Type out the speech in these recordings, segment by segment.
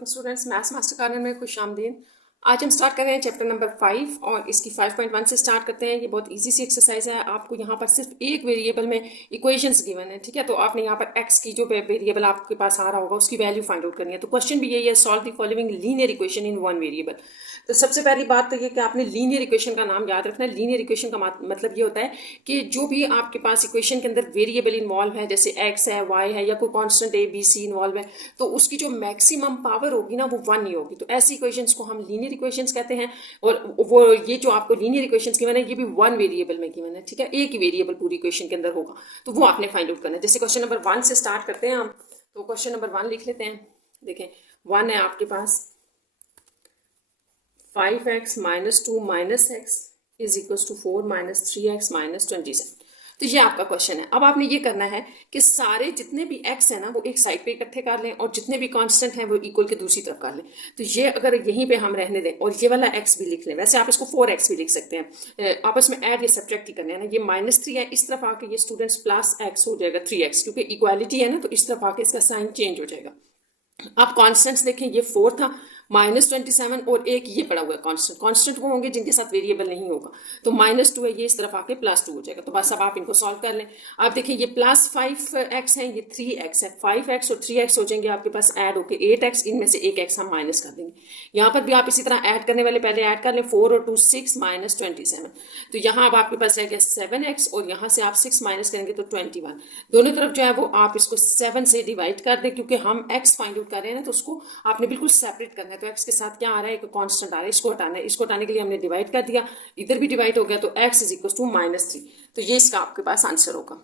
Welcome students, maths master corner में खुश आमदीद। आज हम स्टार्ट कर रहे हैं चैप्टर नंबर 5 और इसकी 5.1 से स्टार्ट करते हैं। ये बहुत इजी सी एक्सरसाइज है। आपको यहाँ पर सिर्फ एक वेरिएबल में इक्वेशंस गिवन है, ठीक है। तो आपने यहाँ पर एक्स की जो वेरिएबल आपके पास आ रहा होगा उसकी वैल्यू फाइंड आउट करनी है। तो क्वेश्चन भी यही है, solve the following linear equation in one variable. तो सबसे पहली बात तो ये कि आपने लीनियर इक्वेशन का नाम याद रखना है। लीनियर इक्वेशन का मतलब ये होता है कि जो भी आपके पास इक्वेशन के अंदर वेरिएबल इन्वॉल्व है, जैसे एक्स है, वाई है या कोई constant A B C involve है, तो उसकी जो मैक्सिमम पावर होगी ना वो 1 ही होगी। तो ऐसी इक्वेशंस को हम लीनियर इक्वेशंस कहते हैं। और वो ये जो आपको लीनियर इक्वेशंस गिवन है ये भी 1 वेरिएबल में गिवन है, ठीक है। एक ही वेरिएबल पूरी इक्वेशन के अंदर होगा, तो वो आपने फाइंड आउट करना है। जैसे क्वेश्चन नंबर 1 से स्टार्ट करते हैं हम। तो क्वेश्चन नंबर 1 लिख लेते हैं। देखें 1 है आपके पास 5x minus 2 minus x is equals to 4 minus 3x minus 27। तो ये आपका क्वेश्चन है। अब आपने ये करना है कि सारे जितने भी x है ना वो एक साइड पे इकट्ठे कर लें और जितने भी कांस्टेंट हैं वो इक्वल के दूसरी तरफ कर लें। तो ये अगर यहीं पे हम रहने दें और ये वाला x भी लिख लें, वैसे आप इसको 4x भी लिख सकते हैं, आपस में ऐड या सब्ट्रैक्ट ही करना है ना। ये -3 है, इस तरफ आके ये स्टूडेंट्स प्लस x हो जाएगा 3x, क्योंकि इक्वालिटी है ना, तो इस तरफ आके इसका साइन चेंज हो जाएगा। आप कांस्टेंट्स देखें, ये 4 था, -27 और एक ये पड़ा हुआ है कांस्टेंट। कांस्टेंट वो होंगे जिनके साथ वेरिएबल नहीं होगा। तो -2 है, ये इस तरफ आके +2 हो जाएगा। तो बस अब आप इनको सॉल्व कर लें। आप देखिए ये +5x है, ये 3x है। 5x और 3x हो जाएंगे आपके पास ऐड होके 8x, इनमें से एक x हम माइनस कर देंगे। यहाँ पर भी आप इसी तरह ऐड करने वाले पहले ऐड कर लें, 4 और 2 6 -27। तो यहाँ अब आपके पास रह गया 7x और यहाँ से आप 6 माइनस करेंगे तो 21। दोनों तरफ जो है वो आप इसको 7 से डिवाइड कर दें, क्योंकि हम x फाइंड आउट कर रहे हैं ना, तो उसको आपने बिल्कुल सेपरेट करना है। तो x के साथ क्या आ रहा है, एक कांस्टेंट आ रहा है, इसको हटाना है। इसको हटाने के लिए हमने डिवाइड कर दिया, इधर भी डिवाइड हो गया, तो x इज इक्वल टू -3। तो ये इसका आपके पास आंसर होगा।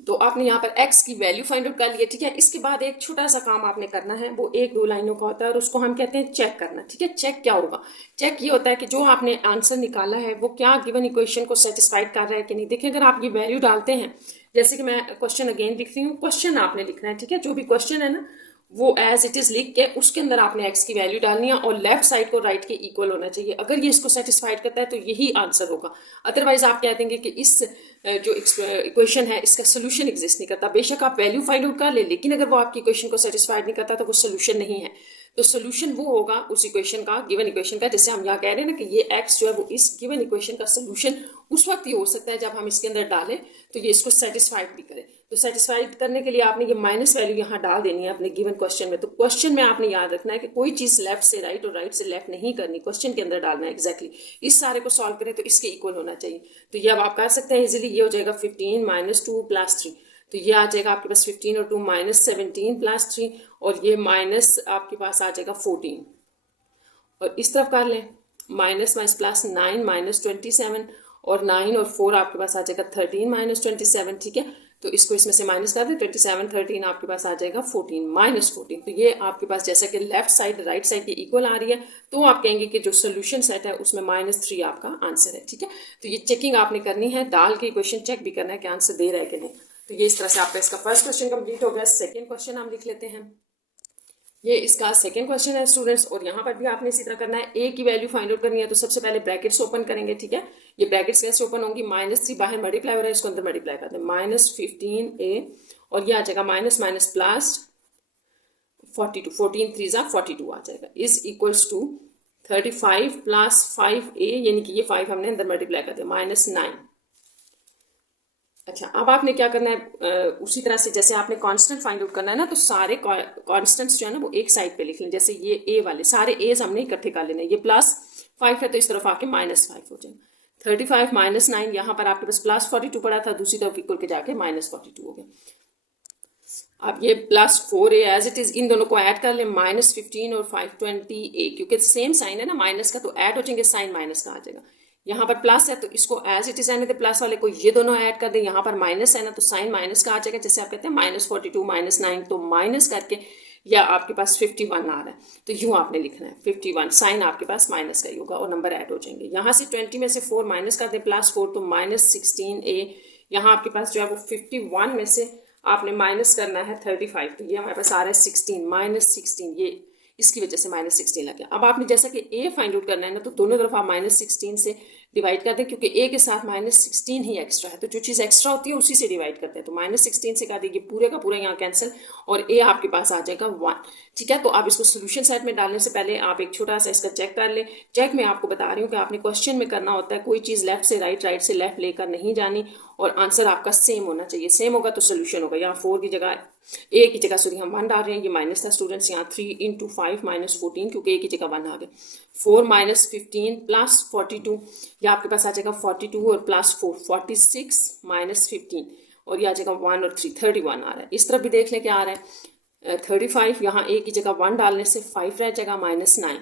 तो आपने यहाँ पर x की वैल्यू फाइंड आउट कर लिया, ठीक है। इसके बाद एक छोटा सा काम आपने करना है, वो 1-2 लाइनों का होता है और उसको हम कहते हैं चेक करना, ठीक है। चेक क्या होगा? चेक ये होता है कि जो आपने आंसर निकाला है वो क्या गिवन इक्वेशन को सेटिस्फाइड कर रहा है कि नहीं। देखिए अगर आप ये वैल्यू डालते हैं, जैसे कि मैं क्वेश्चन अगेन लिख रही हूँ, क्वेश्चन आपने लिखना है, ठीक है। जो भी क्वेश्चन है ना वो एज इट इज लिख के उसके अंदर आपने एक्स की वैल्यू डालनी है और लेफ्ट साइड को राइट के इक्वल होना चाहिए। अगर ये इसको सेटिस्फाइड करता है तो यही आंसर होगा। अदरवाइज आप कह देंगे कि इस जो इक्वेशन है इसका सोल्यूशन एग्जिस्ट नहीं करता। बेशक आप वैल्यू फाइंड आउट कर ले, लेकिन अगर वो आपकी इक्वेशन को सेटिस्फाइड नहीं करता तो वो सोल्यूशन नहीं है। तो सोल्यूशन वो होगा उस इक्वेशन का, गिवन इक्वेशन का। जैसे हम यहाँ कह रहे हैं ना कि ये एक्स जो है वो इस गिवन इक्वेशन का सोल्यूशन उस वक्त ये हो सकता है जब हम इसके अंदर डालें तो ये इसको सेटिस्फाइड भी करे। तो सेटिस्फाइड करने के लिए आपने ये माइनस वैल्यू यहाँ डाल देनी है अपने गिवन क्वेश्चन में। तो क्वेश्चन में आपने याद रखना है कि कोई चीज़ लेफ्ट से राइट और राइट से लेफ्ट नहीं करनी, क्वेश्चन के अंदर डालना है एग्जैक्टली। इस सारे को सॉल्व करें तो इसके इक्वल होना चाहिए। तो ये अब आप कर सकते हैं इजीली। ये हो जाएगा 15 - 2 + 3। तो ये आ जाएगा आपके पास 15 और 2 -17 + 3, और ये माइनस आपके पास आ जाएगा 14। और इस तरफ कर लें माइनस प्लस 9 -27, और 9 और 4 आपके पास आ जाएगा 13 - 27, ठीक है। तो इसको इसमें से माइनस कर दें, 27 13 आपके पास आ जाएगा 14 -14। तो ये आपके पास जैसा कि लेफ्ट साइड राइट साइड की इक्वल आ रही है, तो आप कहेंगे कि जो सोल्यूशन सेट है उसमें -3 आपका आंसर है, ठीक है। तो ये चेकिंग आपने करनी है, डाल के क्वेश्चन चेक भी करना है कि आंसर दे रहा है कि नहीं। तो ये इस तरह से आपका इसका फर्स्ट क्वेश्चन कंप्लीट हो गया। सेकेंड क्वेश्चन हम लिख लेते हैं। ये इसका सेकंड क्वेश्चन है स्टूडेंट्स, और यहाँ पर भी आपने इसी तरह करना है। ए की वैल्यू फाइंड आउट करनी है, तो सबसे पहले ब्रैकेट्स ओपन करेंगे, ठीक है। ये ब्रैकेट्स कैसे ओपन होंगी, -3 बाहर मल्टीप्लाई हो रहा है, इसको अंदर मल्टीप्लाई कर दें, -15a, और ये आ जाएगा माइनस प्लस 42, 14 3 42 आ जाएगा, इज इक्वल्स टू 35 + 5a, यानी कि ये 5 हमने अंदर मल्टीप्लाई कर दिया, -9। अच्छा, अब आपने क्या करना है, उसी तरह से जैसे आपने कांस्टेंट फाइंड आउट करना है ना, तो सारे कांस्टेंट्स जो है ना वो एक साइड पे लिख लें। जैसे ये ए वाले सारे एज हमने इकट्ठे कर लेने। ये +5 है तो इस तरफ आके -5 हो जाएगा। 35 - 9, यहाँ पर आपके पास +42 पड़ा था, दूसरी तरफ इक्वल के जाके -42 हो गया। अब ये +4a एज इट इज, इन दोनों को ऐड कर लें, -15 और 520a, क्योंकि सेम साइन है ना माइनस का, तो ऐड हो जाएंगे, साइन माइनस का आ जाएगा। यहाँ पर प्लस है तो इसको एज इट इज रहने दे, प्लस वाले को ये दोनों ऐड कर दें। यहाँ पर माइनस है ना, तो साइन माइनस का आ जाएगा। जैसे आप कहते हैं -42 -9, तो माइनस करके या आपके पास 51 आ रहा है, तो यूँ आपने लिखना है 51, साइन आपके पास माइनस का ही होगा और नंबर ऐड हो जाएंगे। यहाँ से 20 में से 4 माइनस कर दें, +4 तो -16a। यहाँ आपके पास जो है वो 51 में से आपने माइनस करना है 35, तो ये हमारे पास आ रहा है 16 -16, ये इसकी वजह से -16 लग गया। अब आपने जैसा कि ए फाइंड आउट करना है ना, तो दोनों तरफ आप -16 से डिवाइड कर दें, क्योंकि ए के साथ -16 ही एक्स्ट्रा है, तो जो चीज़ एक्स्ट्रा होती है उसी से डिवाइड करते हैं। तो -16 से काट देंगे, पूरे का पूरा यहाँ कैंसिल, और ए आपके पास आ जाएगा 1। ठीक है, तो आप इसको सोल्यूशन सेट में डालने से पहले आप एक छोटा सा इसका चेक कर लें। चेक मैं आपको बता रही हूँ कि आपने क्वेश्चन में करना होता है, कोई चीज़ लेफ्ट से राइट, राइट से लेफ्ट लेकर नहीं जानी, और आंसर आपका सेम होना चाहिए। सेम होगा तो सोल्यूशन होगा। यहाँ 4 की जगह, ए की जगह सॉरी हम 1 डाल रहे हैं, ये माइनस था स्टूडेंट्स, यहाँ 3 × 5 -14, क्योंकि ए की जगह 1 आ गया। 4 - 15 + 42, ये आपके पास आ जाएगा 42 और +4 46 - 15, और ये आ जाएगा 1 और 3 31 आ रहा है। इस तरफ भी देख लें क्या आ रहा है, 35, यहाँ ए की जगह 1 डालने से 5 रह जाएगा -9,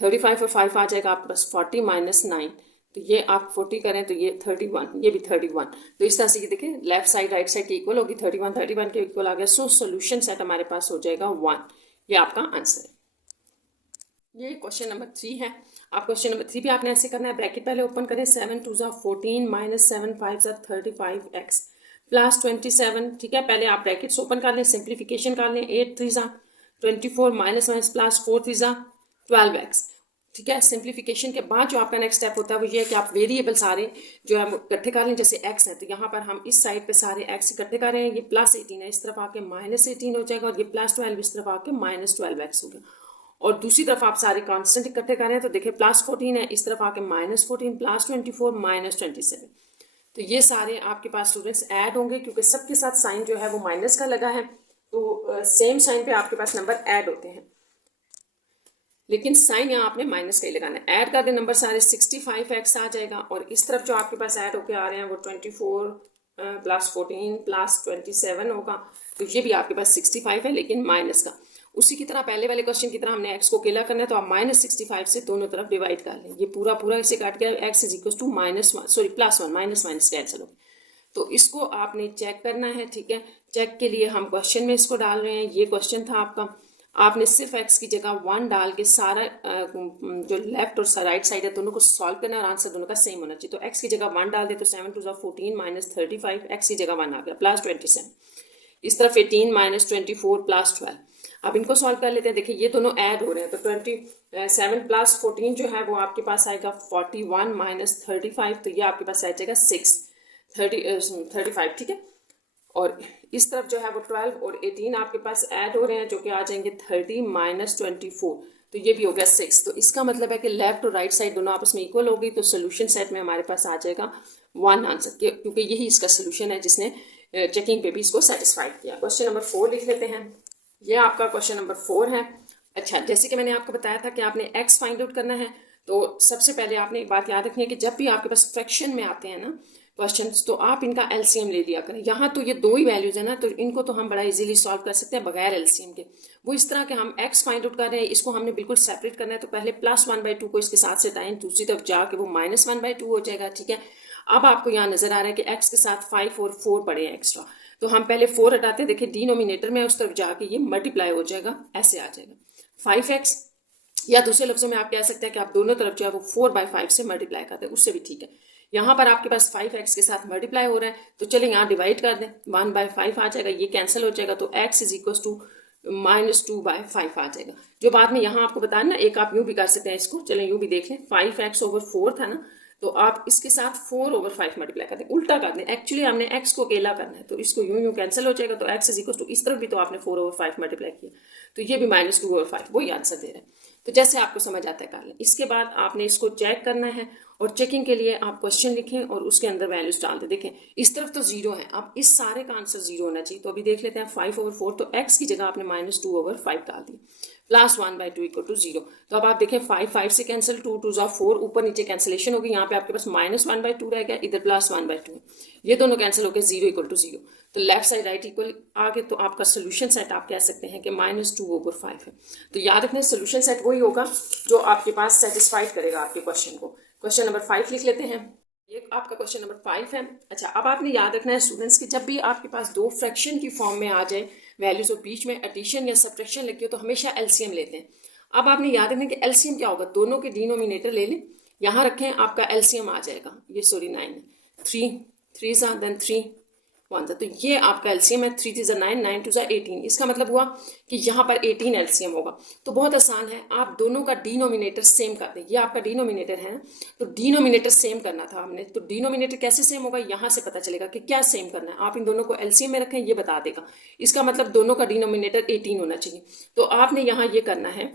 35 और 5 आ जाएगा आपके पास 40 - 9, तो ये आप 40 करें तो ये 31, ये भी 31। तो इस तरह से ये देखें लेफ्ट साइड राइट साइड के इक्वल होगी, 31 31 के इक्वल आ गया। सो सोल्यूशन सेट हमारे पास हो जाएगा 1। ये आपका आंसर है। ये क्वेश्चन नंबर 3 है। आप क्वेश्चन नंबर 3 भी आपने ऐसे करना है, ब्रैकेट पहले ओपन करें, 7 × 2 = 14 -7 × 5 = 35x + 27। ठीक है, पहले आप ब्रैकेट्स ओपन कर लें, सिंप्लीफिकेशन कर लें, 8 × 3 = 24 -+ 4 × 3 = 12x। ठीक है, सिंप्लीफिकेशन के बाद जो आपका नेक्स्ट स्टेप होता है वो ये है कि आप वेरिएबल सारे जो है इकट्ठे कर लें। जैसे x है तो यहाँ पर हम इस साइड पे सारे x इकट्ठे कर रहे हैं, ये +18 है, इस तरफ आके -18 हो जाएगा, और ये +12 इस तरफ आके -12x हो गया। और दूसरी तरफ आप सारे कांस्टेंट इकट्ठे कर रहे हैं, तो देखिए +14 है, इस तरफ आके -14 +24 -27। तो ये सारे आपके पास स्टूडेंट्स ऐड होंगे, क्योंकि सबके साथ साइन जो है वो माइनस का लगा है, तो सेम साइन पे आपके पास नंबर ऐड होते हैं, लेकिन साइन यहाँ आपने माइनस का ही लगाना है। ऐड कर दे नंबर सारे, 65x आ जाएगा, और इस तरफ जो आपके पास ऐड होके आ रहे हैं वो 24 + 14 + 27 होगा, तो ये भी आपके पास 65 है लेकिन माइनस का। उसी की तरह पहले वाले क्वेश्चन की तरह हमने x को अकेला करना है, तो आप -65 से दोनों तरफ डिवाइड कर लें, ये पूरा पूरा इसे काट के x = +1 माइनस कैंसिल हो। तो इसको आपने चेक करना है। ठीक है, चेक के लिए हम क्वेश्चन में इसको डाल रहे हैं। ये क्वेश्चन था आपका, आपने सिर्फ x की जगह 1 डाल के सारा जो लेफ्ट और राइट साइड है दोनों को सॉल्व करना, और आंसर दोनों का सेम होना चाहिए। तो x की जगह 1 डाल दे तो 7 × 2 = 14 - 35, x की जगह 1 आ गया, +27। इस तरफ 18 - 24 +12। अब इनको सॉल्व कर लेते हैं। देखिए ये दोनों ऐड हो रहे हैं, तो 27 + 14 जो है वो आपके पास आएगा 41 - 35, तो ये आपके पास आ जाएगा 35। ठीक है, और इस तरफ जो है वो 12 और 18 आपके पास ऐड हो रहे हैं, जो कि आ जाएंगे 30 - 24, तो ये भी हो गया 6। तो इसका मतलब है कि लेफ्ट और राइट साइड दोनों आपस में इक्वल होगी, तो सोल्यूशन सेट में हमारे पास आ जाएगा 1 आंसर, क्योंकि यही इसका सोल्यूशन है जिसने चेकिंग पे भी इसको सेटिस्फाइड किया। क्वेश्चन नंबर 4 लिख लेते हैं। ये आपका क्वेश्चन नंबर 4 है। अच्छा, जैसे कि मैंने आपको बताया था कि आपने x फाइंड आउट करना है, तो सबसे पहले आपने एक बात याद रखनी है कि जब भी आपके पास फ्रैक्शन में आते हैं ना क्वेश्चंस, तो आप इनका एलसीएम ले लिया करें। यहाँ तो ये 2 ही वैल्यूज है ना, तो इनको तो हम बड़ा इजीली सॉल्व कर सकते हैं बगैर एलसीएम के। वो इस तरह के हम x फाइंड आउट कर रहे हैं, इसको हमने बिल्कुल सेपरेट करना है, तो पहले +1/2 को इसके साथ सटाएं, दूसरी तरफ जाके वो -1/2 हो जाएगा। ठीक है, अब आपको यहाँ नजर आ रहा है कि x के साथ 5 और 4 पड़े हैं एक्स्ट्रा, तो हम पहले 4 हटाते हैं। देखिए डिनोमिनेटर में उस तरफ जाके ये मल्टीप्लाई हो जाएगा, ऐसे आ जाएगा 5x, या दूसरे लफ्जों में आप कह सकते हैं कि आप दोनों तरफ जो है वो 4/5 से मल्टीप्लाई कर दें, उससे भी ठीक है। यहाँ पर आपके पास 5x के साथ मल्टीप्लाई हो रहा है, तो चलें यहाँ डिवाइड कर दें, 1/5 आ जाएगा, ये कैंसिल हो जाएगा, तो x = -2/5 आ जाएगा। जो बाद में यहाँ आपको बताया ना, एक आप यूँ भी कर सकते हैं इसको, चलें यूँ भी देख लें, 5x/4 था ना, तो आप इसके साथ 4/5 मल्टीप्लाई कर दें, उल्टा कर दें। एक्चुअली हमने x को अकेला करना है, तो इसको यूं यूं कैंसिल हो जाएगा, तो x = इस तरफ भी तो आपने 4/5 मल्टीप्लाई किया, तो ये भी -2/5 वही आंसर दे रहा है। तो जैसे आपको समझ आता है कर लें। इसके बाद आपने इसको चेक करना है, और चेकिंग के लिए आप क्वेश्चन लिखें और उसके अंदर वैल्यूज डाल दें। देखें इस तरफ तो 0 है, अब इस सारे का आंसर 0 होना चाहिए। तो अभी देख लेते हैं 5/4, तो x की जगह आपने -2/5 डाल दी, +1/2 = 0। तो अब आप देखें 5 से कैंसिल, 2 × 2 = 4, ऊपर नीचे कैंसिलेशन होगी, यहाँ पे आपके पास -1/2 रह गया, इधर +1/2, ये दोनों कैंसिल होकर 0 = 0। तो लेफ्ट साइड राइट इक्वल आ गए, तो आपका सोल्यूशन सेट आप कह सकते हैं कि -2/5 है। तो याद रखना सोल्यूशन सेट वही होगा जो आपके पास सेटिस्फाइड करेगा आपके क्वेश्चन को। क्वेश्चन नंबर 5 लिख लेते हैं। ये आपका क्वेश्चन नंबर 5 है। अच्छा, अब आपने याद रखना है स्टूडेंट्स कि जब भी आपके पास 2 फ्रैक्शन की फॉर्म में आ जाए वैल्यूज और बीच में एडिशन या सब्ट्रैक्शन लगी हो, तो हमेशा एलसीएम लेते हैं। अब आपने याद रखना कि एलसीएम क्या होगा, दोनों के डिनोमिनेटर ले लें, यहाँ रखें, आपका एलसीएम आ जाएगा, ये 9 है, 3 3 then 3 1 था। तो ये आपका एलसीएम है, 3 3 9, 9 2 18। इसका मतलब हुआ कि यहाँ पर 18 एलसीएम होगा। तो बहुत आसान है, आप दोनों का डिनोमिनेटर सेम कर दें। ये आपका डिनोमिनेटर है, तो डिनोमिनेटर सेम करना था हमने। तो डिनोमिनेटर कैसे सेम होगा, यहाँ से पता चलेगा कि क्या सेम करना है। आप इन दोनों को एलसीएम में रखें, ये बता देगा। इसका मतलब दोनों का डिनोमिनेटर 18 होना चाहिए। तो आपने यहाँ ये करना है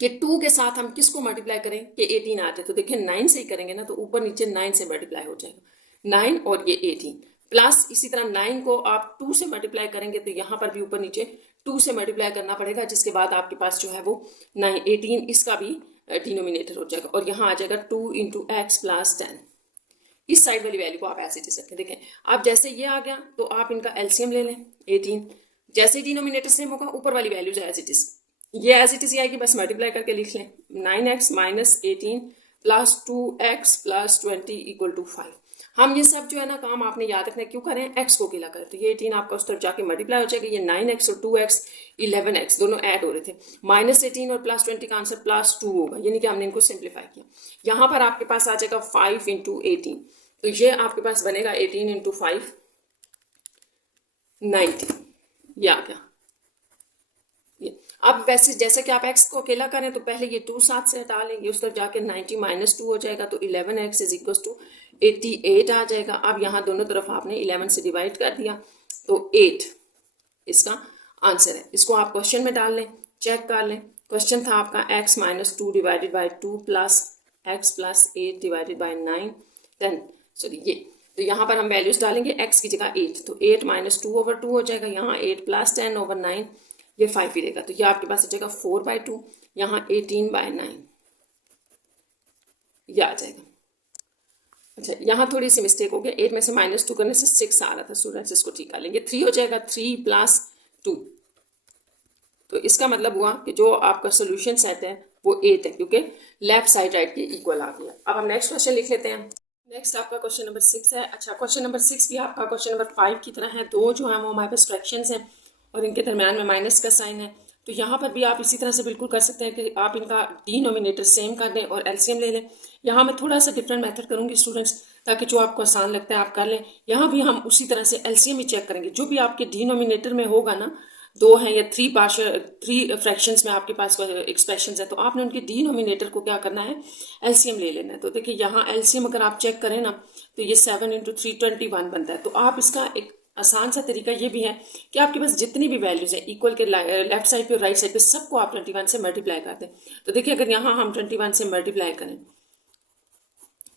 कि 2 के साथ हम किसको मल्टीप्लाई करें कि 18 आ जाए। तो देखिए 9 से ही करेंगे ना, तो ऊपर नीचे 9 से मल्टीप्लाई हो जाएगा, 9 और ये 18 प्लस इसी तरह 9 को आप 2 से मल्टीप्लाई करेंगे तो यहाँ पर भी ऊपर नीचे 2 से मल्टीप्लाई करना पड़ेगा, जिसके बाद आपके पास जो है वो 9 18 इसका भी डिनोमिनेटर हो जाएगा और यहाँ आ जाएगा 2 इंटू एक्स प्लस 10। इस साइड वाली वैल्यू को आप ऐसे इट रखें। देखें अब जैसे ये आ गया तो आप इनका एलसीएम ले लें 18, जैसे ही डिनोमिनेटर सेम होगा ऊपर वाली वैल्यू एज इट इज, ये एज इट इज आएगी, बस मल्टीप्लाई करके लिख लें 9x minus 18 plus 2x plus 20 equal to 5। हम ये सब जो है ना काम आपने याद रखना है, क्यों करें, x को अकेला करें। तो ये 18 आपका उस तरफ जाके मल्टीप्लाई हो जाएगा, ये 9x और 2x 11x दोनों ऐड हो रहे थे, माइनस 18 और प्लस 20 का आंसर प्लस 2 होगा, यानी कि हमने इनको सिंप्लीफाई किया। यहाँ पर आपके पास आ जाएगा 5 इंटू 18, तो ये आपके पास बनेगा 18 इंटू 5 90, ये आ गया। अब वैसे जैसे कि आप x को अकेला करें तो पहले ये 2 साथ से हटा लेंगे, उस तरफ जाके 90 माइनस 2 हो जाएगा, तो 11x इज इक्वल टू 88 आ जाएगा। अब यहाँ दोनों तरफ आपने 11 से डिवाइड कर दिया तो 8 इसका आंसर है। इसको आप क्वेश्चन में डाल लें, चेक कर लें। क्वेश्चन था आपका x minus 2 divided by 2 plus x plus 8 divided by 9 10, sorry ये, तो यहाँ पर हम वैल्यूज डालेंगे, x की जगह 8, तो 8 माइनस 2 ओवर 2 हो जाएगा, यहाँ 8 प्लस 10 ओवर 9, ये 5 ही रहेगा। तो ये आपके पास आ जाएगा 4/2, यहाँ 18/9 ये आ जाएगा। अच्छा यहाँ थोड़ी सी मिस्टेक हो गया, 8 में से माइनस 2 करने से 6 आ रहा था, स्टूडेंट्स इसको ठीक कर लेंगे, 3 हो जाएगा, 3 प्लस 2। तो इसका मतलब हुआ कि जो आपका सोल्यूशन सेट है वो 8 है, क्योंकि लेफ्ट साइड राइट के इक्वल आ गया। अब हम नेक्स्ट क्वेश्चन लिख लेते हैं। नेक्स्ट आपका क्वेश्चन नंबर 6 है। अच्छा क्वेश्चन नंबर 6 भी आपका क्वेश्चन नंबर 5 की तरह है, दो जो है वो हमारे पास फ्रैक्शंस हैं और इनके दरम्यान में माइनस का साइन है। तो यहाँ पर भी आप इसी तरह से बिल्कुल कर सकते हैं कि आप इनका डिनोमिनेटर सेम कर दें और एलसीएम ले लें। यहाँ मैं थोड़ा सा डिफरेंट मेथड करूँगी स्टूडेंट्स, ताकि जो आपको आसान लगता है आप कर लें। यहाँ भी हम उसी तरह से एलसीएम ही चेक करेंगे, जो भी आपके डिनोमिनेटर में होगा ना, 2 हैं या 3 फ्रैक्शंस में आपके पास एक्सप्रेशंस है, तो आपने उनके डिनोमिनेटर को क्या करना है, एलसीएम ले लेना है। तो देखिए यहाँ एलसीएम अगर आप चेक करें ना तो ये 7 इंटू 3 21 बनता है। तो आप इसका एक आसान सा तरीका ये भी है कि आपके पास जितनी भी वैल्यूज हैं इक्वल के लेफ्ट साइड पे और राइट साइड पे सबको आप 21 से मल्टीप्लाई कर दें। तो देखिए अगर यहाँ हम 21 से मल्टीप्लाई करें,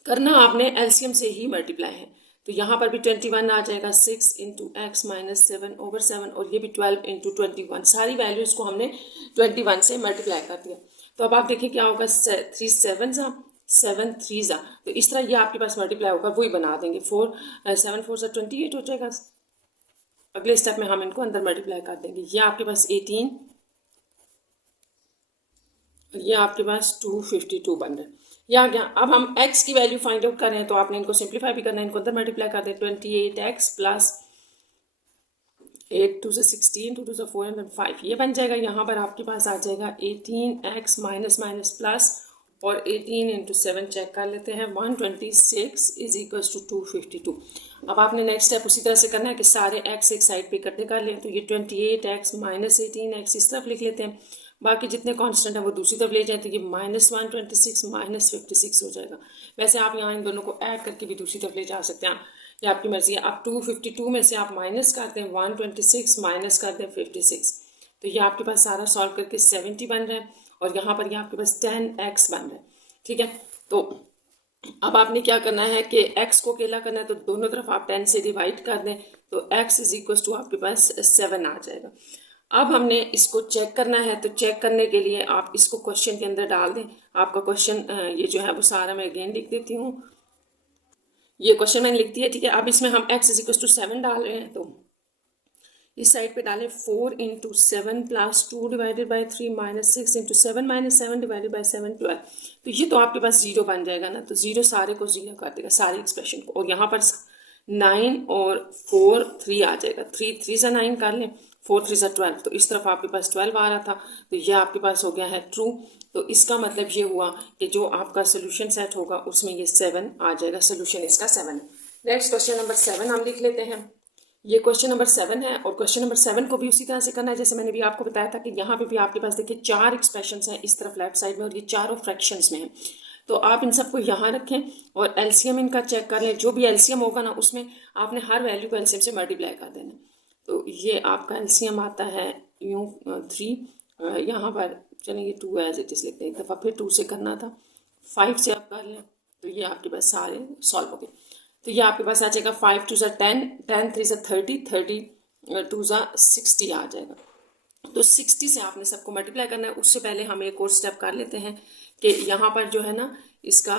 करना आपने एलसीएम से ही मल्टीप्लाई है, तो यहाँ पर भी 21 आ जाएगा, 6 इंटू एक्स माइनस 7 ओवर 7, और ये भी 12 इंटू 21, सारी वैल्यूज को हमने 21 से मल्टीप्लाई कर दिया। तो अब आप देखिए क्या होगा, 3 7 सा 7 3 सा, तो इस तरह ये आपके पास मल्टीप्लाई होगा, वही बना देंगे। 4 7 4 सा 28 हो जाएगा। अगले स्टेप में हम इनको अंदर मल्टीप्लाई कर देंगे। ये आपके पास 18 और ये आपके पास 252 बन रहा है। ये आ गया। अब हम x की वैल्यू फाइंड आउट कर रहे हैं, तो आपने इनको सिंप्लीफाई भी करना है, इनको अंदर मल्टीप्लाई कर दें। 28x प्लस 8 2 से 16 2 से 405 ये बन जाएगा। यहाँ पर आपके पास आ जाएगा 18x माइनस माइनस प्लस और 18 इंटू 7 चेक कर लेते हैं, 126 इज इक्वल्स टू 252। अब आपने नेक्स्ट स्टेप उसी तरह से करना है कि सारे x एक साइड पे इकट्ठे कर लें। तो ये 28x माइनस 18x इस तरफ लिख लेते हैं, बाकी जितने कांस्टेंट हैं वो दूसरी तरफ ले जाए, तो ये -126 माइनस 56 हो जाएगा। वैसे आप यहाँ इन दोनों को ऐड करके भी दूसरी तरफ ले जा सकते हैं, ये आपकी मर्जी है। आप 252 में से आप माइनस कर दें 126 माइनस कर दें 56, तो ये आपके पास सारा सॉल्व करके 70 बन रहा है, और यहाँ पर ये आपके पास 10x बन रहा है। ठीक है, तो अब आपने क्या करना है कि x को अकेला करना है, तो दोनों तरफ आप 10 से डिवाइड कर दें, तो x इज इक्वल टू आपके पास 7 आ जाएगा। अब हमने इसको चेक करना है, तो चेक करने के लिए आप इसको क्वेश्चन के अंदर डाल दें। आपका क्वेश्चन ये जो है वो सारा मैं अगेन लिख देती हूँ, ये क्वेश्चन मैंने लिख दिया। ठीक है, अब इसमें हम x इज इक्वल टू 7 डाल रहे हैं, तो इस साइड पे डालें 4 into 7 plus 2 divided by 3 minus 6 into 7 minus 7 divided by 7 12। तो ये तो आपके पास 0 बन जाएगा ना, तो 0 सारे को 0 कर देगा, सारी एक्सप्रेशन को, और यहाँ पर 9 और 4 3 आ जाएगा, 3 3 से 9 कर लें, 4 3 से 12, तो इस तरफ आपके पास 12 आ रहा था, तो ये आपके पास हो गया है ट्रू। तो इसका मतलब ये हुआ कि जो आपका सोल्यूशन सेट होगा उसमें ये 7 आ जाएगा, सोल्यूशन इसका 7 है। नेक्स्ट क्वेश्चन नंबर 7 हम लिख लेते हैं। ये क्वेश्चन नंबर 7 है और क्वेश्चन नंबर 7 को भी उसी तरह से करना है जैसे मैंने भी आपको बताया था कि यहाँ पे भी आपके पास देखिए 4 एक्सप्रेशंस हैं इस तरफ लेफ्ट साइड में और ये चारों फ्रैक्शंस में हैं। तो आप इन सबको यहाँ रखें और एलसीएम इनका चेक कर लें। जो भी एलसीएम होगा ना उसमें आपने हर वैल्यू को एलसीएम से मल्टीप्लाई कर देना। तो ये आपका एलसीएम आता है यूँ 3, यहाँ पर चलिए 2 एज इट इज़ लिखते हैं, एक दफ़ा फिर 2 से करना था, 5 से आप कर लें तो ये आपके पास सारे सॉल्व हो गए। तो ये आपके पास आ जाएगा 5 2 10, 10 3 30, 30 2 60 आ जाएगा। तो 60 से आपने सबको मल्टीप्लाई करना है। उससे पहले हम एक और स्टेप कर लेते हैं कि यहाँ पर जो है ना इसका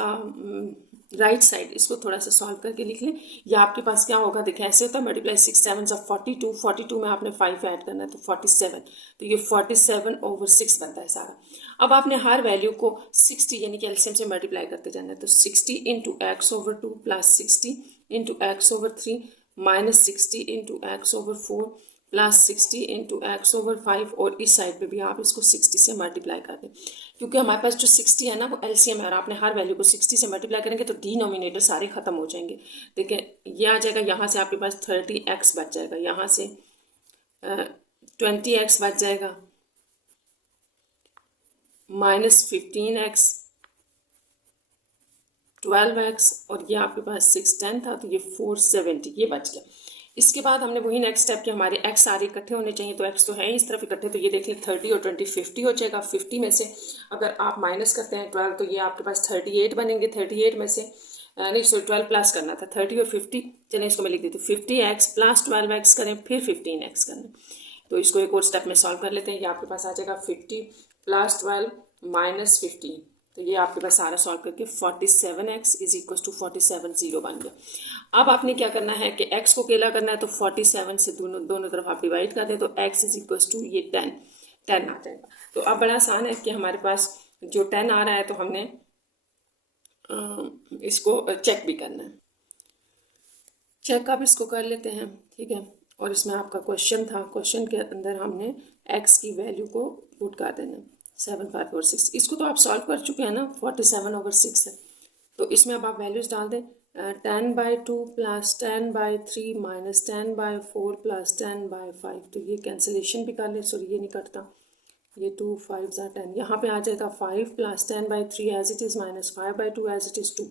राइट साइड इसको थोड़ा सा सॉल्व करके लिख लें। या आपके पास क्या होगा, देखिए ऐसे होता है मल्टीप्लाई 6 7 42, 42 में आपने 5 ऐड करना है तो 47, तो ये 47/6 बनता है सारा। अब आपने हर वैल्यू को 60 यानी कि एलसीएम से मल्टीप्लाई करते जाना है। तो 60 × x/2 plus 60 × x/3 minus 60 × x/4 plus 60 × x/5 और इस साइड पे भी आप इसको 60 से मल्टीप्लाई कर दें क्योंकि हमारे पास जो 60 है ना वो एलसीएम है और आपने हर वैल्यू को 60 से मल्टीप्लाई करेंगे तो डिनोमिनेटर सारे खत्म हो जाएंगे। देखिए ये आ जाएगा, यहाँ से आपके पास 30x बच जाएगा, यहाँ से 20x बच जाएगा, माइनस 15x, 12x और ये आपके पास 610 था तो ये 470 ये बच गया। इसके बाद हमने वही नेक्स्ट स्टेप कि हमारे x सारे इकट्ठे होने चाहिए। तो x तो है इस तरफ इकट्ठे, तो ये देख लें 30 और 20 50 हो जाएगा। 50 में से अगर आप माइनस करते हैं 12 तो ये आपके पास 38 बनेंगे। 38 में से नहीं सॉरी 12 प्लस करना था, 30 और 50, चलिए इसको मैं लिख देती हूँ 50x प्लस 12x करें फिर 15x करें। तो इसको एक और स्टेप में सॉल्व कर लेते हैं। ये आपके पास आ जाएगा 50 प्लस 12 माइनस 15, तो ये आपके पास सारा सॉल्व करके 47x इज इक्वल टू 47 0 बन गया। अब आपने क्या करना है कि x को अकेला करना है तो 47 से दोनों तरफ आप डिवाइड कर दें तो x इज इक्वल टू ये 10 आ जाएगा। तो अब बड़ा आसान है कि हमारे पास जो 10 आ रहा है तो हमने इसको चेक भी करना है। चेक आप इसको कर लेते हैं, ठीक है। और इसमें आपका क्वेश्चन था, क्वेश्चन के अंदर हमने x की वैल्यू को पुट कर देना 7 5 और 6। इसको तो आप सॉल्व कर चुके हैं ना, 47/6 है। तो इसमें अब आप वैल्यूज डाल दें 10/2 प्लस 10/3 माइनस 10/4 प्लस 10/5। तो ये कैंसिलेशन भी कर ले, सॉरी ये नहीं कटता, ये 2 5 10, यहाँ पे आ जाएगा 5 plus 10/3 as it is minus 5/2 as it is 2,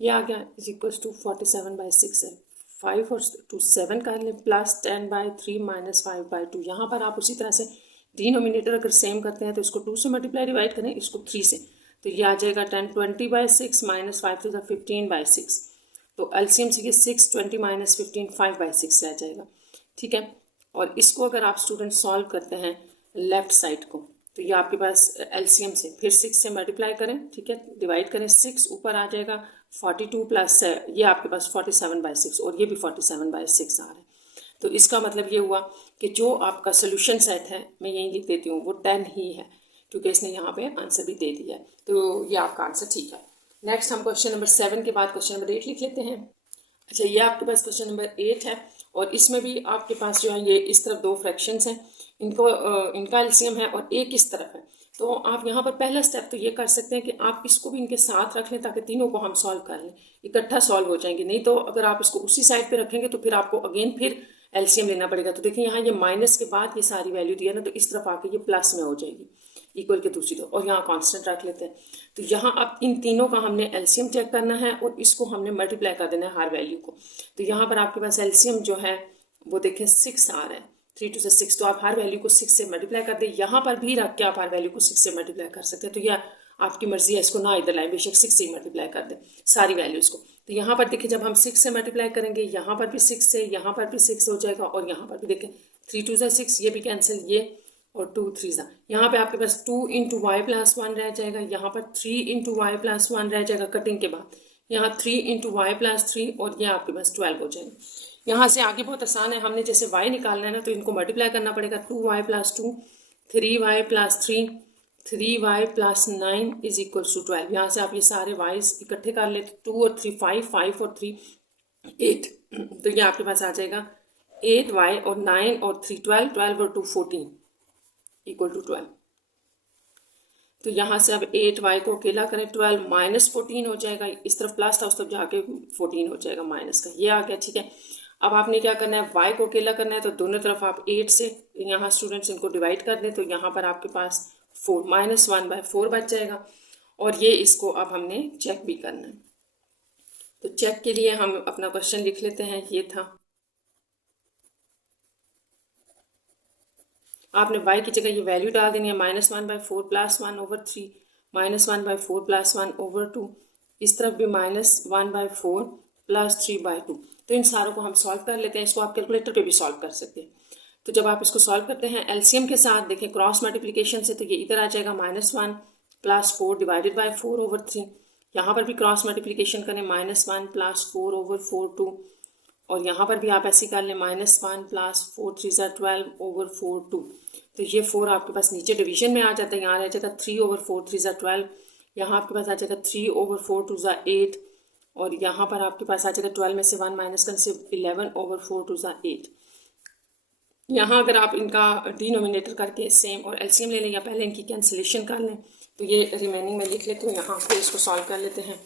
ये आ गया इज इक्वल टू 47/6 है। 5 और 2 7 कर लें प्लस 10/3 माइनस 5/2। यहाँ पर आप उसी तरह से डिनोमिनेटर अगर सेम करते हैं तो इसको 2 से मल्टीप्लाई डिवाइड करें, इसको 3 से, तो ये आ जाएगा 10 20/6 माइनस 5 तो 15/6। तो एलसीएम से ये 6 20 माइनस 15 5/6 रह जाएगा, ठीक है। और इसको अगर आप स्टूडेंट सॉल्व करते हैं लेफ्ट साइड को तो ये आपके पास एलसीएम से फिर 6 से मल्टीप्लाई करें, ठीक है, डिवाइड करें, 6 ऊपर आ जाएगा 42 प्लस ये आपके पास 47/6 और ये भी 47/6 आ रहा है। तो इसका मतलब ये हुआ कि जो आपका सोल्यूशन सेट है, मैं यही लिख देती हूँ, वो 10 ही है क्योंकि इसने यहाँ पे आंसर भी दे दिया है। तो ये आपका आंसर ठीक है। नेक्स्ट हम क्वेश्चन नंबर 7 के बाद क्वेश्चन नंबर 8 लिख लेते हैं। अच्छा, ये आपके पास क्वेश्चन नंबर 8 है और इसमें भी आपके पास जो है ये इस तरफ 2 फ्रैक्शंस हैं, इनका एलसीएम है और एक इस तरफ है। तो आप यहाँ पर पहला स्टेप तो ये कर सकते हैं कि आप इसको भी इनके साथ रख लें ताकि तीनों को हम सॉल्व कर लें, इकट्ठा सॉल्व हो जाएंगे। नहीं तो अगर आप इसको उसी साइड पे रखेंगे तो फिर आपको अगेन फिर एलसीएम लेना पड़ेगा। तो देखिए यहाँ ये माइनस के बाद ये सारी वैल्यू दी है ना, तो इस तरफ आके ये प्लस में हो जाएगी इक्वल के दूसरी तरफ, और यहाँ कांस्टेंट रख लेते हैं। तो यहाँ अब इन तीनों का हमने एलसीएम चेक करना है और इसको हमने मल्टीप्लाई कर देना है हर वैल्यू को। तो यहाँ पर आपके पास एलसीएम जो है वो देखें 6 आ रहा है, 3 2 6, तो आप हर वैल्यू को 6 से मल्टीप्लाई कर दें। यहाँ पर भी रख के आप हर वैल्यू को 6 से मल्टीप्लाई कर सकते हैं। तो यह आपकी मर्जी है, इसको ना इधर लाएं, बेशक 6 से ही मल्टीप्लाई कर दें सारी वैल्यूज़ को। तो यहाँ पर देखिए जब हम 6 से मल्टीप्लाई करेंगे, यहाँ पर भी 6 से, यहाँ पर भी 6 हो जाएगा और यहाँ पर भी देखें 3 2 6, ये भी कैंसिल, ये और 2 3 यहाँ पे आपके पास 2 × y + 1 रह जाएगा, यहाँ पर 3 × y + 1 रह जाएगा कटिंग के बाद, यहाँ 3 × y + 3 और ये आपके पास 12 हो जाएगा। यहाँ से आगे बहुत आसान है, हमने जैसे y निकालना है ना तो इनको मल्टीप्लाई करना पड़ेगा। 2y + 2, 3y + 3, 3y + 9 is equal to 12। यहाँ से आप ये सारे y's इकट्ठे कर ले, 2 और 3 5, 5 और 3 8, तो ये आपके पास आ जाएगा 8y और 9 और 3 12, 12 और 2 14 इक्वल टू 12। तो यहाँ से अब 8y को अकेला करें, 12 माइनस 14 हो जाएगा, इस तरफ प्लस था उस तरफ जाके 14 हो जाएगा माइनस का, ये आ गया, ठीक है। अब आपने क्या करना है, y को अकेला करना है, तो दोनों तरफ आप 8 से यहाँ स्टूडेंट्स इनको डिवाइड कर दें, तो यहाँ पर आपके पास 4 -1/4 बच जाएगा। और ये इसको अब हमने चेक भी करना है। तो चेक के लिए हम अपना क्वेश्चन लिख लेते हैं। ये था, आपने y की जगह ये वैल्यू डाल देनी है, -1/4 + 1/3, -1/4 + 1/2, इस तरफ भी -1/4 + 3/2। तो इन सारों को हम सॉल्व कर लेते हैं। इसको आप कैलकुलेटर पे भी सॉल्व कर सकते हैं। तो जब आप इसको सॉल्व करते हैं एलसीएम के साथ, देखें क्रॉस मल्टीप्लिकेशन से, तो ये इधर आ जाएगा -1 + 4 / 4/3। यहाँ पर भी क्रॉस मल्टीप्लिकेशन करें, -1 + 4/4 और यहाँ पर भी आप ऐसे कर लें, -1 + 4 × 3 = 12/4। तो ये 4 आपके पास नीचे डिवीजन में आ जाता है, यहाँ रह जाएगा 3/4 3 = 12, यहाँ आपके पास आ जाएगा 3/4 2 = 8, और यहाँ पर आपके पास आ जाएगा 12 में से 1 माइनस करने से 11/4 2 = 8। यहाँ अगर आप इनका डिनोमिनेटर करके सेम और एलसीएम ले लें या पहले इनकी कैंसिलेशन कर लें, तो ये रिमेनिंग में लिख लेते हो यहाँ, फिर इसको सॉल्व कर लेते हैं।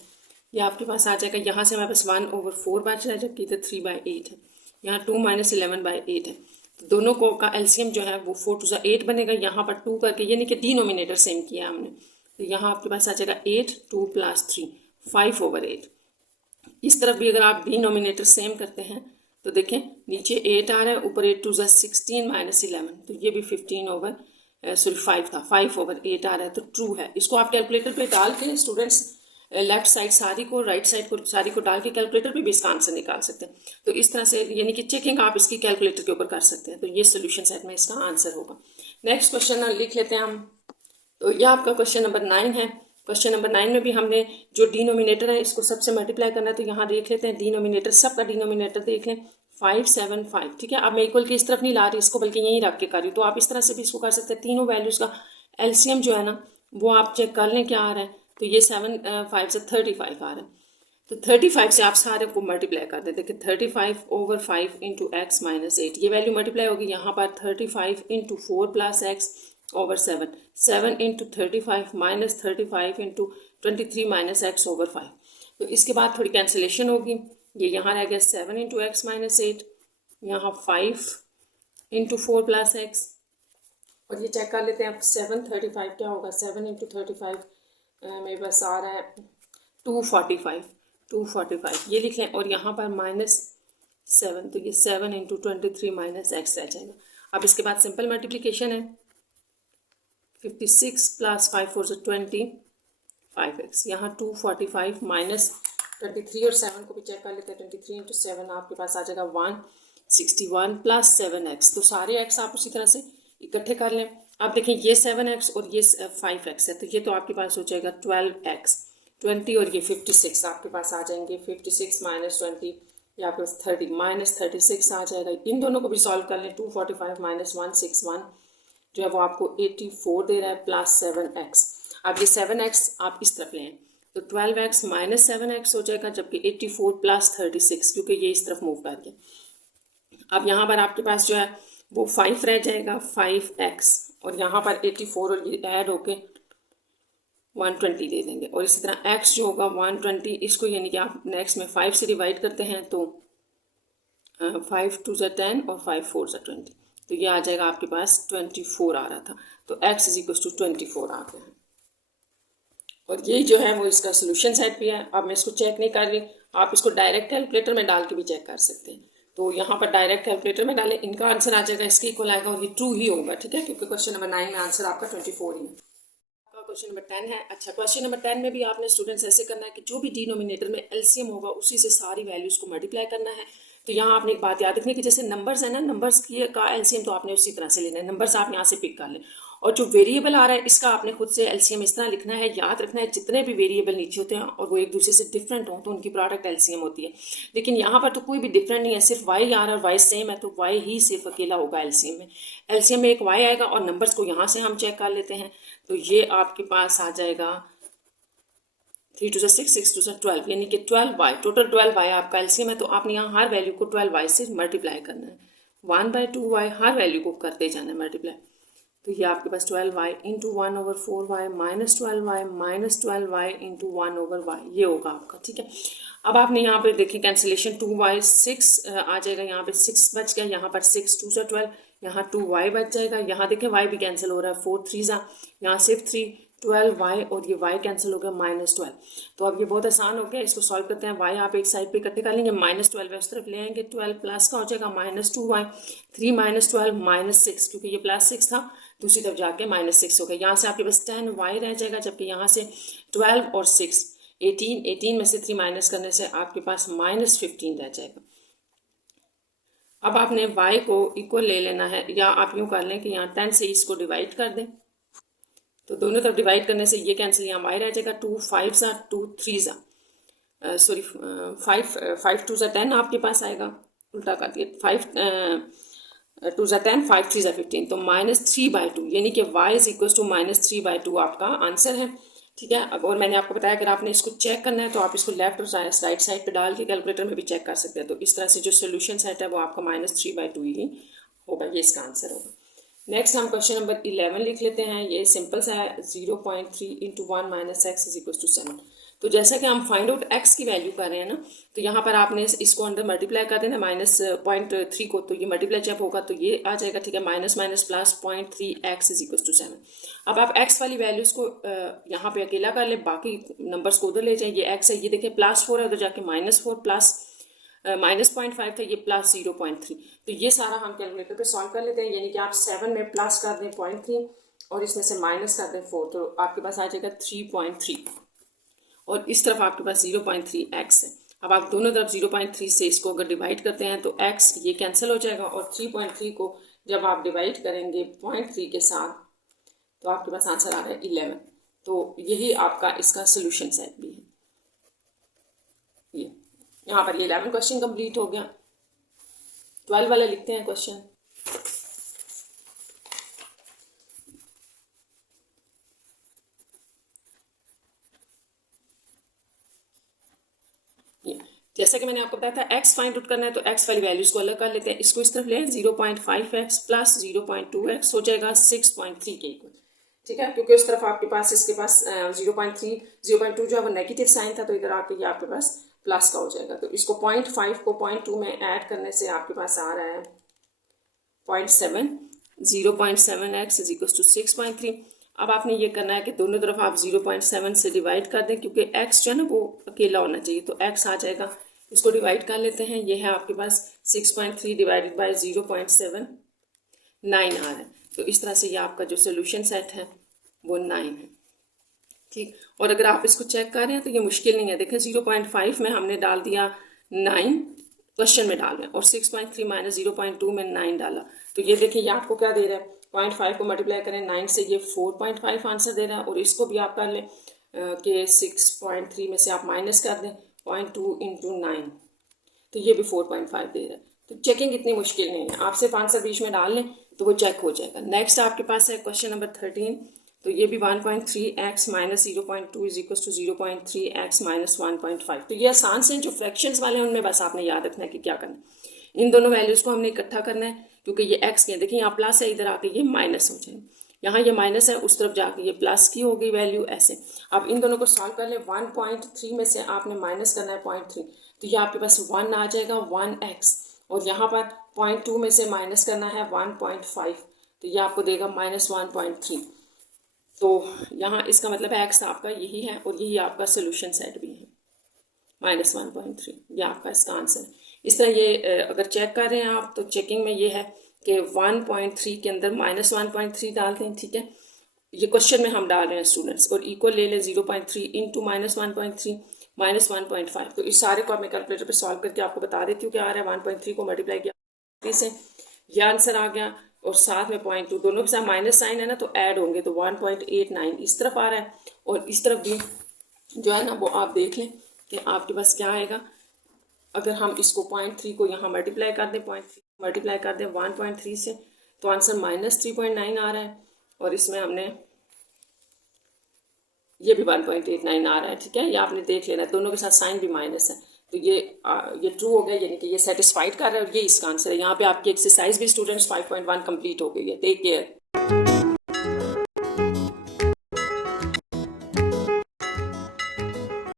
ये आपके पास आ जाएगा, यहाँ से हमारे पास 1/4 बच रहा है, जबकि इधर 3/8 है, यहाँ 2 - 11/8 है। तो दोनों को का एलसीएम जो है वो 4 2 = 8 बनेगा। यहाँ पर 2 करके, यानी कि डिनोमिनेटर सेम किया हमने, तो यहाँ आपके पास आ जाएगा 8 2 + 3 5/8। इस तरफ भी अगर आप डिनोमिनेटर सेम करते हैं तो देखें नीचे 8 आ रहा है, ऊपर 8 2 = 16 - 11, तो ये भी 5 था, 5/8 आ रहा है, तो ट्रू है। इसको आप कैलकुलेटर पे डाल के स्टूडेंट्स लेफ्ट साइड सारी को, राइट साइड को सारी को डाल के कैलकुलेटर पे भी इसका आंसर निकाल सकते हैं। तो इस तरह से यानी कि चेकिंग आप इसकी कैलकुलेटर के ऊपर कर सकते हैं। तो ये सोल्यूशन सेट में इसका आंसर होगा। नेक्स्ट क्वेश्चन लिख लेते हैं हम। तो यह आपका क्वेश्चन नंबर 9 है। क्वेश्चन नंबर 9 में भी हमने जो डिनोमिनेटर है इसको सबसे मल्टीप्लाई करना है। तो यहाँ देख लेते हैं डिनोमिनेटर, सबका डिनोमिनेटर देख लें, 5 7 5। ठीक है, अब मैं इक्वल की इस तरफ नहीं ला रही इसको, बल्कि यहीं रख के कर रही हूँ। तो आप इस तरह से भी इसको कर सकते हैं। तीनों वैल्यूज़ का एलसीएम जो है ना वो आप चेक कर लें क्या आ रहा है। तो ये 7 5 से 35 आ रहा है। तो 35 से आप सारे को मल्टीप्लाई कर देते कि 35/5 × x - 8, ये वैल्यू मल्टीप्लाई होगी। यहाँ पर 35 × 4 + x / 7, 7 × 35 - 35 × 23 - x / 5। तो इसके बाद थोड़ी कैंसिलेशन होगी। ये यहाँ रह गया 7 × x - 8, यहाँ 5 × 4 + x, और ये चेक कर लेते हैं। 7 35 क्या होगा, 7 × 35 मेरे पास आ रहा है 245 ये लिख लें, और यहाँ पर -7, तो ये 7 × 23 - x रह जाएगा। अब इसके बाद सिंपल मल्टीप्लिकेशन है, 56 + 5 4 = 25x, यहाँ 245 -23 और 7 को भी चेक कर लेते हैं। 23 × 7 आपके पास आ जाएगा 161 + 7x। तो सारे x आप उसी तरह से इकट्ठे कर लें। आप देखें ये 7x और ये 5x है, तो ये तो आपके पास हो जाएगा 12x 20, और ये 56 आपके पास आ जाएंगे। 56 - 20 या आपके पास 30 - 36 आ जाएगा। इन दोनों को भी सॉल्व कर लें। 245 - 161 जो है वो आपको 84 दे रहा है, प्लस 7x। अब ये 7x आप इस तरफ लें, तो 12x - 7x हो जाएगा, जबकि 84 + 36, क्योंकि ये इस तरफ मूव कर गया। अब यहाँ पर आपके पास जो है वो 5 रह जाएगा, 5x, और यहाँ पर 84 और ये ऐड होके 120 दे देंगे। और इसी तरह x जो होगा 120, इसको यानी कि आप नेक्स्ट में 5 से डिवाइड करते हैं, तो 5 2 = 10 और 5 4 = 20, तो ये आ जाएगा आपके पास 24 आ रहा था। तो x = 24 आ गया है। और ये जो है वो इसका सोल्यूशन सेट भी है। अब मैं इसको चेक नहीं कर रही, आप इसको डायरेक्ट कैलकुलेटर में डाल के भी चेक कर सकते हैं। तो यहाँ पर डायरेक्ट कैलकुलेटर में डालें, इनका आंसर आ जाएगा, इसके इक्वल आएगा, और ये ट्रू ही होगा। ठीक है, क्योंकि क्वेश्चन नंबर 9 में आंसर आपका 24 ही है। क्वेश्चन नंबर 10 है। अच्छा, क्वेश्चन नंबर 10 में भी आपने स्टूडेंट्स ऐसे करना है कि जो भी डिनोमिनेटर में एलसीएम होगा उसी से सारी वैल्यूज को मल्टीप्लाई करना है। तो यहाँ आपने एक बात याद रखनी कि जैसे नंबर्स है ना, नंबर्स की का एलसीएम तो आपने उसी तरह से लेना है। नंबर्स आप यहाँ से पिक कर लें, और जो वेरिएबल आ रहा है इसका आपने खुद से एलसीएम इस तरह लिखना है। याद रखना है जितने भी वेरिएबल नीचे होते हैं और वो एक दूसरे से डिफरेंट हो तो उनकी प्रोडक्ट एलसीएम होती है। लेकिन यहाँ पर तो कोई भी डिफरेंट नहीं है, सिर्फ वाई आ रहा है और वाई सेम है, तो वाई ही सिर्फ अकेला होगा एलसीएम में। एलसीएम में एक वाई आएगा, और नंबर्स को यहाँ से हम चेक कर लेते हैं। तो ये आपके पास आ जाएगा 3 2 = 6 6 2 = 12, यानी कि 12y, टोटल 12y आपका एलसीएम है। तो आपने यहाँ हर वैल्यू को 12y से मल्टीप्लाई करना है। 1/2y हर वैल्यू को करते जाना है मल्टीप्लाई। तो ये आपके पास 12y × 1/4y - 12y - 12y × 1/y ये होगा आपका। ठीक है, अब आपने यहाँ पे देखिए कैंसिलेशन 2y 6 आ जाएगा, यहाँ पे 6 बच गया, यहाँ पर 6 2 सा 12, यहाँ 2y बच जाएगा, यहाँ देखें y भी कैंसिल हो रहा है 4 3 सा, यहाँ सिर्फ 3 12y और ये y कैंसिल हो गया -12। तो अब ये बहुत आसान हो गया, इसको सॉल्व करते हैं। y आप एक साइड पे इकट्ठे कर लेंगे, -12 उस तरफ ले आएंगे, 12 प्लस का हो जाएगा -2y, 3 -12 -6, क्योंकि ये +6 था दूसरी तरफ जाके -6 हो गया। यहाँ से आपके पास 10y रह जाएगा, जबकि यहाँ से 12 और 6 18 में से 3 माइनस करने से आपके पास -15 रह जाएगा। अब आपने y को इक्वल ले लेना है, या आप यूँ कर लें कि यहाँ 10 से इसको डिवाइड कर दें, तो दोनों तरफ डिवाइड करने से ये कैंसिल, यहाँ y रह जाएगा 2 5 सा 2 3 सा सॉरी 5 2 सा 10 आपके पास आएगा, उल्टा कर दिए 5 2 सा 10 5 3 सा 15, तो -3/2 यानी कि y इज इक्वल टू -3/2 आपका आंसर है। ठीक है। अब और मैंने आपको बताया अगर आपने इसको चेक करना है तो आप इसको लेफ्ट और राइट साइड पे डाल के कैलकुलेटर में भी चेक कर सकते हैं। तो इस तरह से जो सोल्यूशन सेट है वो आपका -3/2 ही होगा, ये इसका आंसर होगा। नेक्स्ट हम क्वेश्चन नंबर 11 लिख लेते हैं। ये सिंपल सा है, 0.3 × 1 - x = 7। तो जैसा कि हम फाइंड आउट x की वैल्यू कर रहे हैं ना, तो यहाँ पर आपने इसको अंदर मल्टीप्लाई कर देना -0.3 को, तो ये मल्टीप्लाई जब होगा तो ये आ जाएगा। ठीक है, माइनस माइनस प्लस 0.3x = 7। अब आप x वाली वैल्यूज़ को यहाँ पे अकेला कर ले, बाकी नंबर्स को उधर ले जाए। ये x है, ये देखें +4 है, उधर जाके -4 प्लस -0.5 था, ये +0.3। तो ये सारा हम कैलकुलेटर पे सॉल्व कर लेते हैं, यानी कि आप 7 में प्लस कर दें 0.3 और इसमें से माइनस कर दें 4, तो आपके पास आ जाएगा 3.3 और इस तरफ आपके पास 0.3x है। अब आप दोनों तरफ 0.3 से इसको अगर डिवाइड करते हैं तो x ये कैंसिल हो जाएगा, और 3.3 को जब आप डिवाइड करेंगे 0.3 के साथ तो आपके पास आंसर आ रहा है 11। तो यही आपका इसका सोल्यूशन सेट भी है। ये यहाँ पर ये 11 क्वेश्चन कंप्लीट हो गया। 12 वाला लिखते हैं क्वेश्चन। जैसा कि मैंने आपको बताया था x फाइंड आउट करना है, तो x वाली वैल्यूज को अलग कर लेते हैं। इसको इस तरफ ले 0.5x प्लस 0.2x हो जाएगा 6.3 के इक्वल। ठीक है, क्योंकि उस तरफ आपके पास इसके पास 0.3 0.2 जो है वो नेगेटिव साइन था, तो इधर आके ये आपके पास प्लस का हो जाएगा। तो इसको 0.5 को 0.2 में ऐड करने से आपके पास आ रहा है 0.7, 0.7x = 6.3। अब आपने ये करना है कि दोनों तरफ आप 0.7 से डिवाइड कर दें, क्योंकि x जो है ना वो अकेला होना चाहिए, तो x आ जाएगा। इसको डिवाइड कर लेते हैं, ये है आपके पास 6.3 डिवाइडेड बाय 0.7 9 आ रहा है। तो इस तरह से ये आपका जो सोल्यूशन सेट है वो 9 है। ठीक, और अगर आप इसको चेक कर रहे हैं तो ये मुश्किल नहीं है। देखें 0.5 में हमने डाल दिया 9 क्वेश्चन में डाल रहे हैं, और 6.3 माइनस 0.2 में 9 डाला, तो ये देखिए ये आपको क्या दे रहा है, 0.5 को मल्टीप्लाई करें 9 से, ये 4.5 आंसर दे रहा है। और इसको भी आप कर लें कि 6.3 में से आप माइनस कर दें 0.2 × 9, तो ये भी 4.5 दे रहा है। तो चेकिंग इतनी मुश्किल नहीं है, आप सिर्फ आंसर बीच में डाल लें तो वो चेक हो जाएगा। नेक्स्ट आपके पास है क्वेश्चन नंबर 13। तो ये भी 1.3x माइनस 0.2 = 0.3x माइनस 1.5। तो ये आसान से जो फ्रैक्शंस वाले हैं उनमें बस आपने याद रखना है कि क्या करना है। इन दोनों वैल्यूज़ को हमने इकट्ठा करना है, क्योंकि ये x के देखिए यहाँ प्लस है, इधर आके ये माइनस हो जाए, यहाँ ये माइनस है, उस तरफ जाके ये प्लस की हो गई वैल्यू ऐसे। अब इन दोनों को सॉल्व कर ले, 1.3 में से आपने माइनस करना है 0.3, तो ये आपके पास 1 आ जाएगा 1x, और यहाँ पर 0.2 में से माइनस करना है 1.5, तो ये आपको देगा -1.3। तो यहाँ इसका मतलब x आपका यही है, और यही आपका सोल्यूशन सेट भी है -1.3। ये आपका इसका आंसर है। इस तरह ये अगर चेक कर रहे हैं आप, तो चेकिंग में ये है कि 1.3 के अंदर -1.3 डालते हैं। ठीक है, ये क्वेश्चन में हम डाल रहे हैं स्टूडेंट्स, और इक्वल ले लें 0.3 × -1.3 -1.5। तो इस सारे को मैं कैलकुलेटर पे सॉल्व करके आपको बता देती हूँ क्या आ रहा है। 1.3 को मल्टीप्लाई किया 3 से, यह आंसर आ गया, और साथ में 0.2 दोनों के साथ माइनस साइन है ना, तो ऐड होंगे, तो 1.89 इस तरफ आ रहा है, और इस तरफ भी जो है ना वो आप देख लें कि आपके पास क्या आएगा। अगर हम इसको 0.3 को यहाँ मल्टीप्लाई कर दें, 0.3 मल्टीप्लाई कर दें 1.3 से, तो आंसर -3.9 आ रहा है, और इसमें हमने ये भी 1.89 आ रहा है। ठीक है, ये आपने देख लेना, दोनों के साथ साइन भी माइनस है, तो ये ट्रू हो गया, यानी कि ये सेटिस्फाइड कर रहा है, और ये इसका आंसर है। यहाँ पे आपकी एक्सरसाइज भी स्टूडेंट्स 5.1 कंप्लीट हो गई है। Take care.